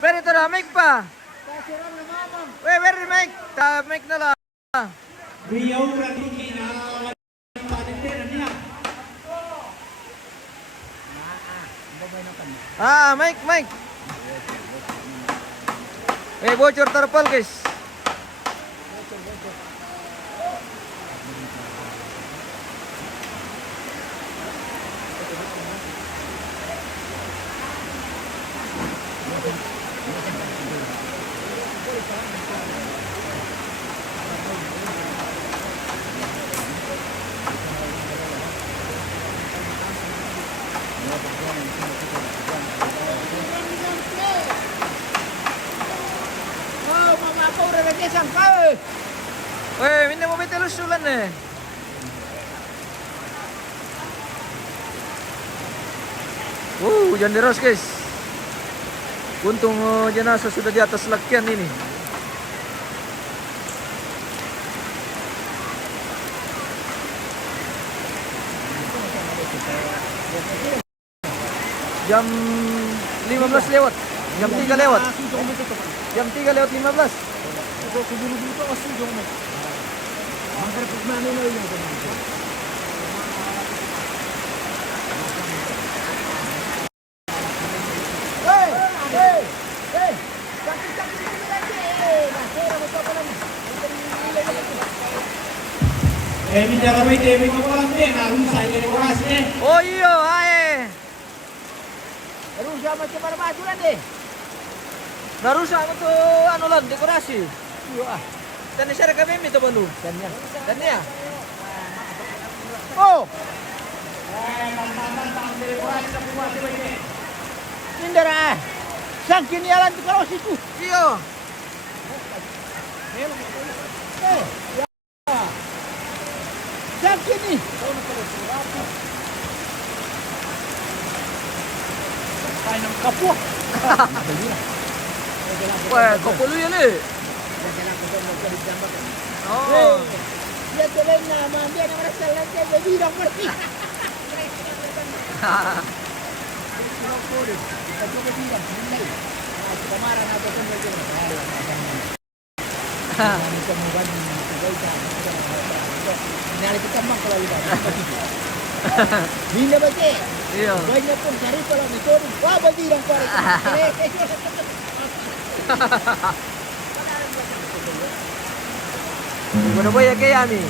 Pero ito na, mic pa. Where mic? Mic na lang. Rio Grande na panindiran niya. Mic. Bocor terpal guys. Minta mo bete lusulan eh. Hujan deras guys. Untung jenazah sudah di atas lakian ini. Jam 15 lewat. Jam 3 lewat. Jam 3 lewat 15. Minta kami Dewi ko lang din, narusa yung oras eh. Oh iyo, ay. Rusa macam mana maju lah deh. Narusak itu anu lan dekorasi. Iya ah. Dan share kami itu balu. Dan ya. Oh. Indra ah. Sangkin jalan tu kalau situ. Iyo. Sangkin ni. Kain kapur. Wah, kok puluh ya ni? Oh. Dia jalan nama dia nak rasa lagi jadi dah pergi. Bila baca? Iya. Banyak pun cari kalau metode. Wah bagi orang kuat. Guna boy kaya ni.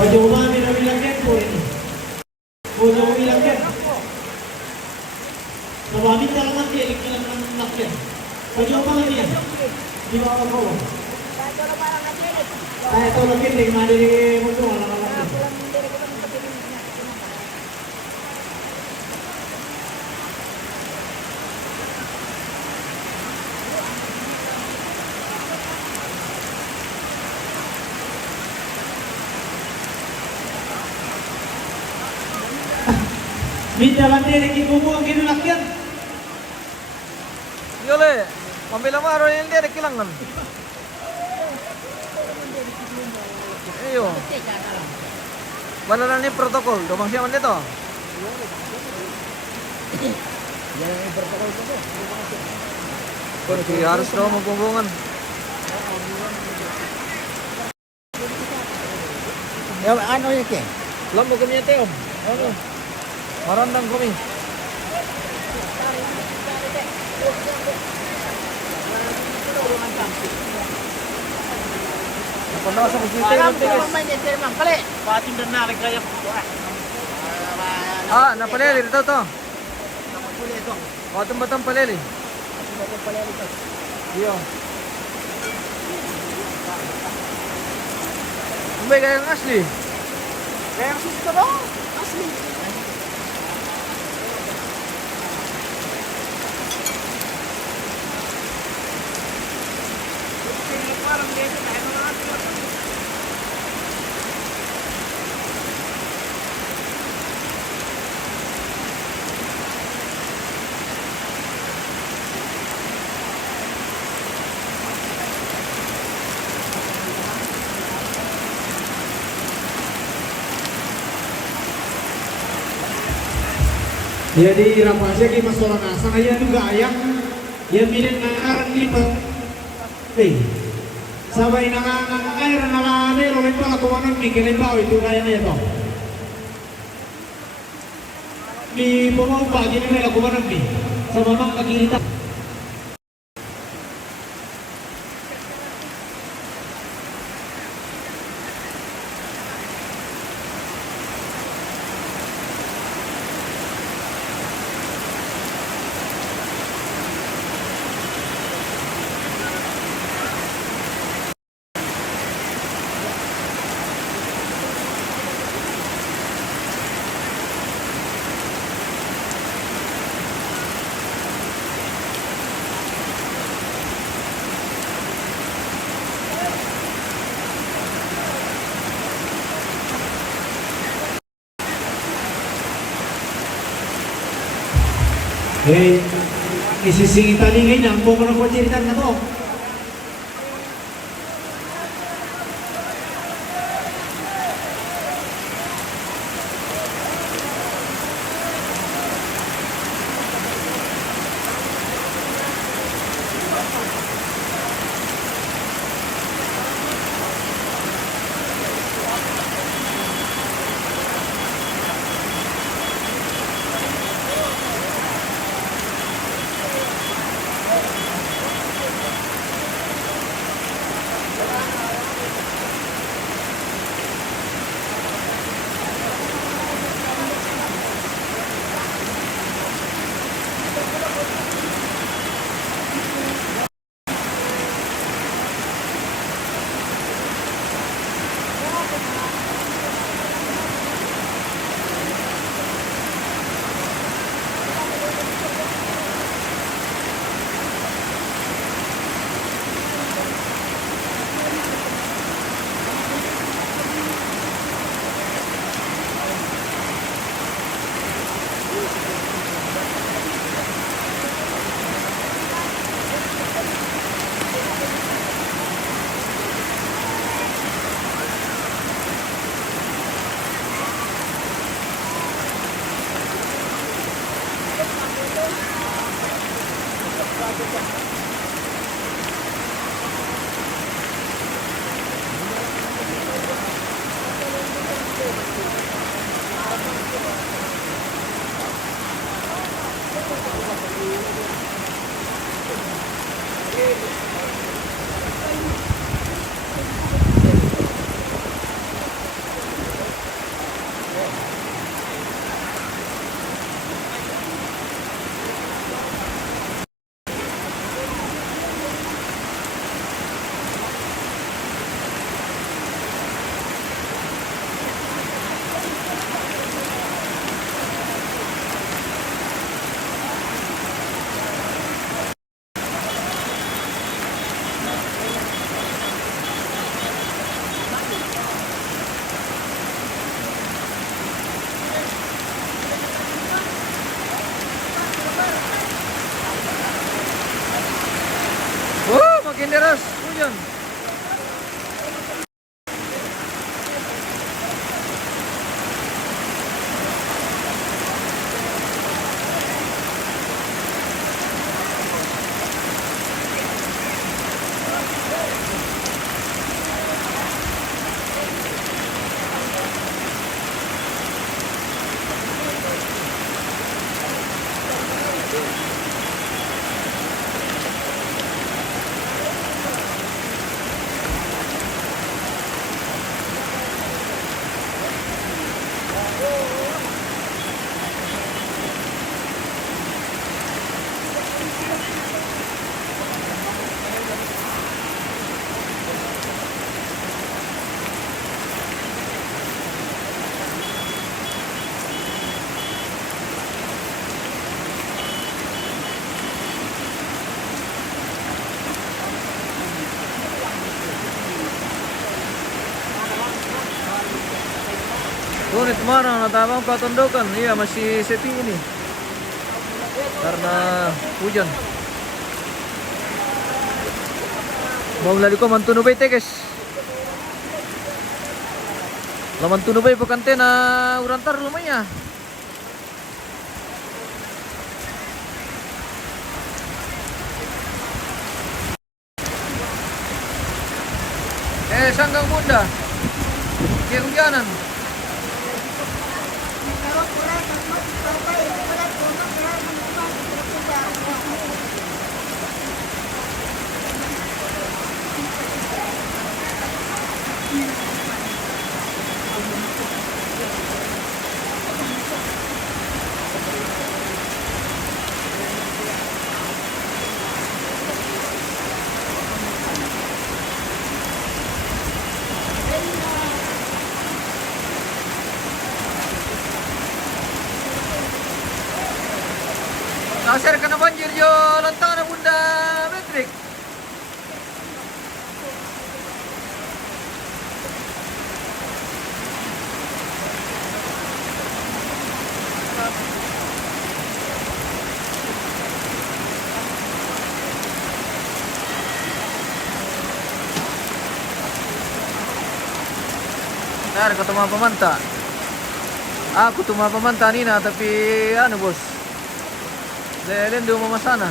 Pajauhan ni Nabi Lakyan po ini. Pajauhan Lakyan. Nabamit ka naman dia, ikilang ng Lakyan. Pajauhan niya. Di ba ako ko? Ay, ito Lakyan, di madiri mo ito. Alam ka Lakyan. Minta bandera kikumu ang ginulakyan. Yole, mambil maro yang dia kilangan. Iyo. Mana ni protokol? Domang siapa ni to? Pergi harus tahu membumbungan. Ya ano yake? Lambo kami ate om. Ano? Marandang kami. Pernah sa kusita Alam yung ko tigas. naman may nete naman pala eh. Patin dan na kaya po. Ah, napaleli dito to. Nakapuli ito. Batang paleli. Ito pala ito. Iyo. Umay kayang Ashley. Kaya ang susunod ako. Asli. Jadi rapasya kay masola nasa kaya juga ayang yang milik ngarang lima. Sabay nangangair nangangair ulit pala kumanan ni kinibao itu kaya na ito. Di pumaupa gini may kumanan ni sa mamang kakirita. Isisingit tali ngayon ang buko ng kutsiritan na to. Tunit mana natabang patondokan. Iya masih sepi ini. Karena hujan. Mau lari ko mantunubay te guys. Laman tunubay pakante na urantar lumanya. Sanggang bunda. Kaya hujanan. Nasir kena banjir jo lantang na bunda metrik. Ntar ketemu pemanta. Aku tuh pemanta Nina tapi anu bos. Lelen di rumah sana.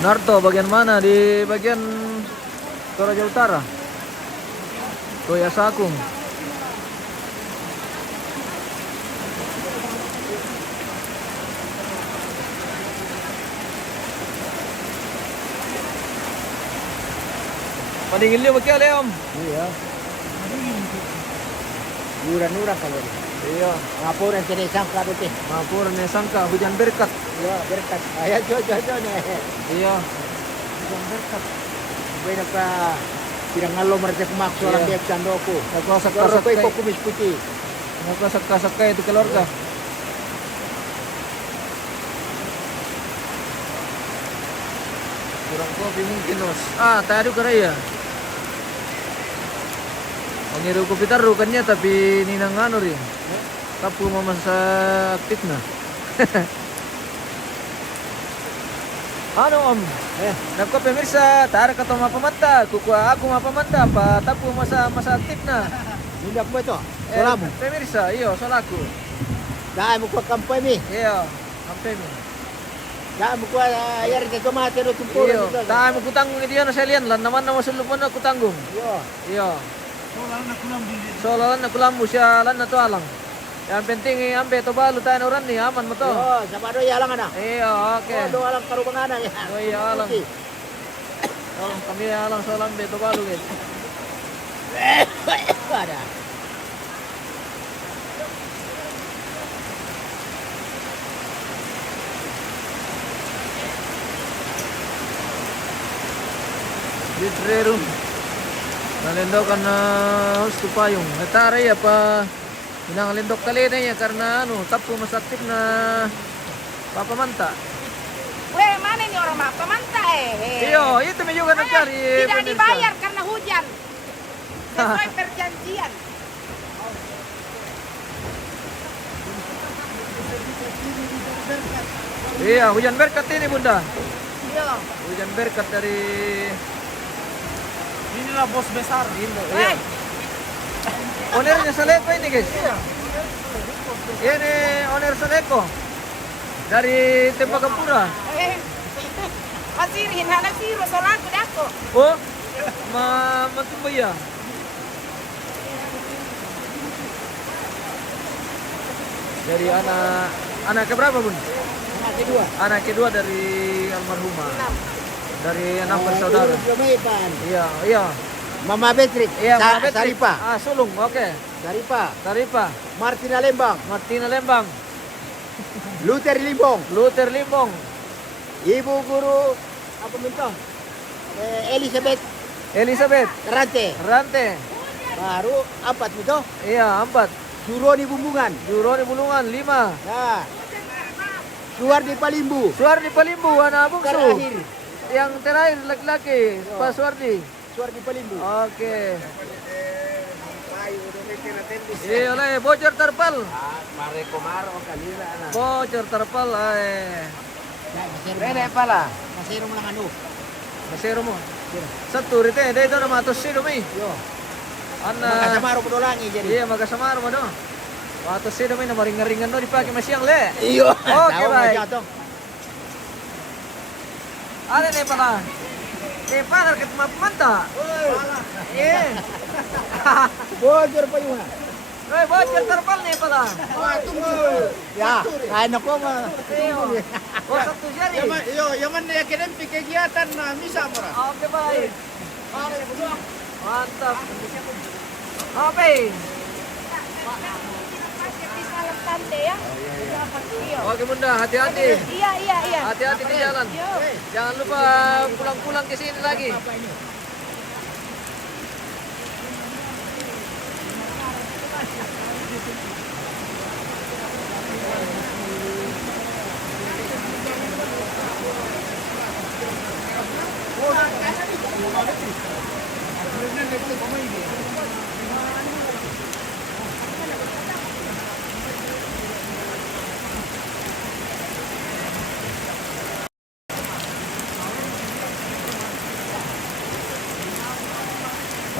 Narto bagian mana? Di bagian Toraja Utara. Toya Sakung. Paningin liyo magkaya Leom. Iya. Murah-murah kalau. Iya. Ngapuran sini sangka dute. Mapuran ni sangka hujan berkat. Iya, berkat. Ayo jojo nih. Iya. Hujan berkat. Beda ka pirang ngalo mereka kumakso Iya. lang dia sandoku. Nagkasak-kasak Kalau kay. kumis putih. Nagkasak-kasak kay itu keluarga. Kurang kopi mungkin os. Tadi karaya. Pangiru kopi taruh kannya tapi ninang anu rin. Tapu mamasa aktif na. Ano om? Nako pemirsa, tara ka to mapamanta. Kukuha ako mapamanta pa tapu masa aktif na. Nindak mo ito. Salamu. Pemirsa, iyo salaku. Dahil mo ko kampoy mi. Iyo, ampe mi. Dahil mo ko ayar ka kumate no tumpuro Iyo, dito. tayo mo kutanggung ito na salian lan naman na masulupon na kutanggung. Iyo. Iyo. So lalan na kulambu siya lan na to alang. Yang penting ampe to balo tayo na uran ni aman mo to. Iyo, sabado yalang ana. Iyo, oke. Do alang karubangan ya. Oh iya alang. Alang kami alang so lambe to balo guys. Ada. Ditrerum. Nalendokan na husto payong. Natara ya pa inangalindok kali na ya karena anu tapu masaktif na papamanta. Weh, mana ini orang mapamanta Iyo, itu mi juga nagcari. Tidak dibayar karena hujan. Sesuai perjanjian. Iya, hujan berkat ini bunda. Iya. Hujan berkat dari Inilah bos besar. Indo. Weh, Iya. Ownernya Saleko ini guys. Ini owner Saleko dari Tembagapura. Masirihin hana siro solaku dako. Oh, matumbaya. Dari anak keberapa bun? Anak kedua. Anak kedua dari almarhumah. Dari 6 bersaudara. Jomaipan. Iya, iya. Mama Beatrix. Iya, Mama Beatrix. Saripa. Sulung, oke. Saripa. Martina Lembang. Martina Lembang. Luther Limbong. Luther Limbong. Ibu guru apa minta? Elizabeth Elizabeth. Rante. Baru 4 itu. Iya, 4. Suroni Bumbungan. Juroni Bulungan 5. Nah. Suardi Palimbu. Suardi Palimbu, anak bungsu. Terakhir. Yang terakhir laki-laki, Pak Suardi. Suardi Palimbu. Oke. Iya, oleh bocor terpal. Mare komaro kanila na. Bocor terpal, Nenek pala. Masiro mo lang ano. Masero mo. Satu rite, dito na matos sino mi. Yo. Ana. Makasamaro ko dolangi jadi. Iya, magasamar mo no. Matos sino mi na maringan-ringan no dipakai masyang le. Iyo. Oke, baik. Ada nih pala. Pala ket mapmanta. Iya. Bocor pa yun. Bocor terpal nih pala. Ya, ano ko ma. Oh, satu jari. Yaman na yakin kegiatan na misa mo ra. Oke, baik. Mantap. Oke. Salam tante ya. Iya. Oke, Bunda, hati-hati. Iya. Hati-hati di jalan. Jangan lupa pulang-pulang ke sini lagi.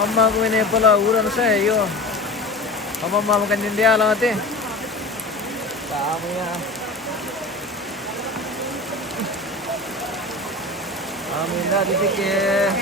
Mama ko ini pala uran saya yo. Mama makan India lang ate. Tama ya. Amin na dipikir.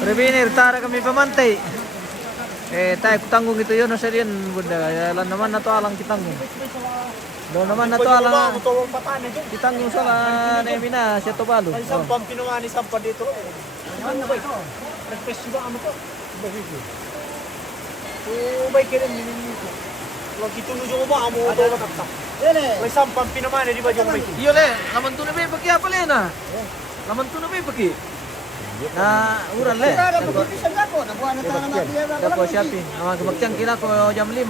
Rebiner, tara kami pamantay. Tayo tanggung itu yun sa diyan bunda. Yalan naman na to alang kitanggung. Do naman na to alang kitanggung sa na mina siya to balo. Ay sampang pinumani sampang dito. Ano ba ito? Nag-press ba ano to? Ubay kirin nito. Wag itulo jo ba amo to mataktak. May sampang pinumani di ba jo may. Iyo le, laman to na ba pagya pala na. Laman to na ba pagya. Na uran le. Dapo shopping. Ama gumagtang kina ko jam 5.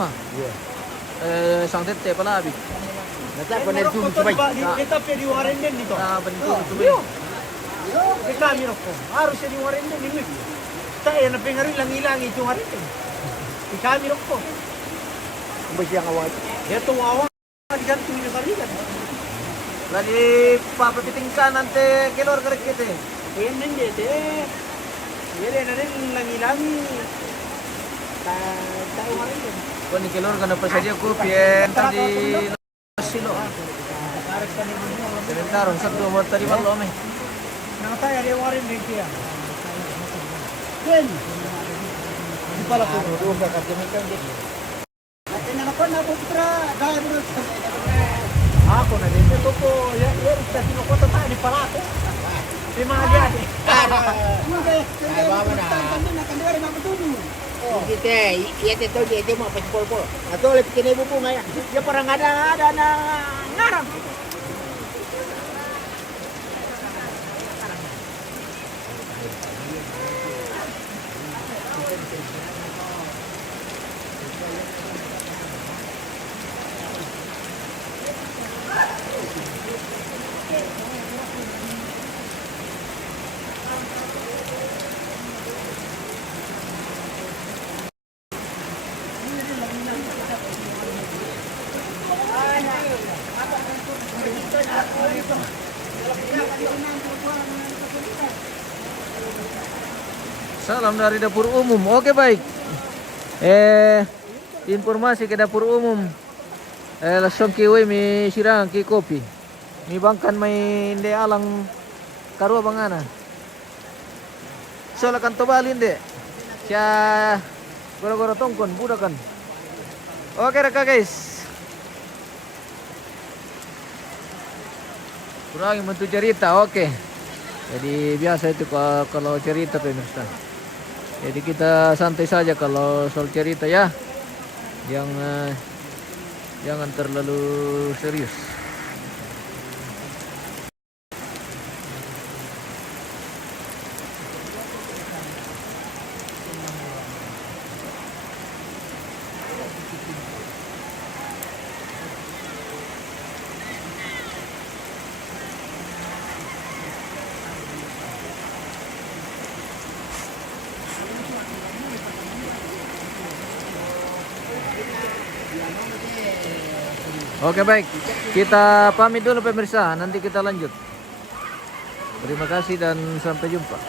Sang tete pala abi. Nata ko na zoom subay. Kita pwede warin din dito. Na bantu to ba. Kita miro ko. Harus siya yung warin din dito. Tayo na pingarin lang ilang ito warin din. Kita miro ko. Ubay siya ngawat. Ito awa. Diyan tuloy sa ligan. Lagi papapitingkan ante kilor karek kita. Yan din dito. Yan na rin lang ilang. Tayo warin din. Kung kilor ka na pa siya kopi tadi silo. Sebentar, satu buat tadi malam eh. Nang tayo rin warin din kaya. Ken. Di pala ko. Doon ka kademikan din. Ako na din. Ito po. Yan sa sinukota tayo ni pala ako. Di mga diyan. Ay baba na. Kita, iya itu dia mau pespol po. Atau lebih kini bubu ngaya. Ya parang ada na ngarang. Salam dari dapur umum. Oke baik. Informasi ke dapur umum. Langsung kiwi mi sirang ki kopi. Mi bangkan may inde alang karua bangana. Solakan tobalin de. Siya goro-goro tongkon budakan. Oke reka guys. Kurangin bentuk cerita. Oke. Jadi biasa itu kalau cerita pemirsa. Jadi kita santai saja kalau soal cerita ya. Jangan terlalu serius. Oke baik, kita pamit dulu pemirsa, nanti kita lanjut. Terima kasih dan sampai jumpa.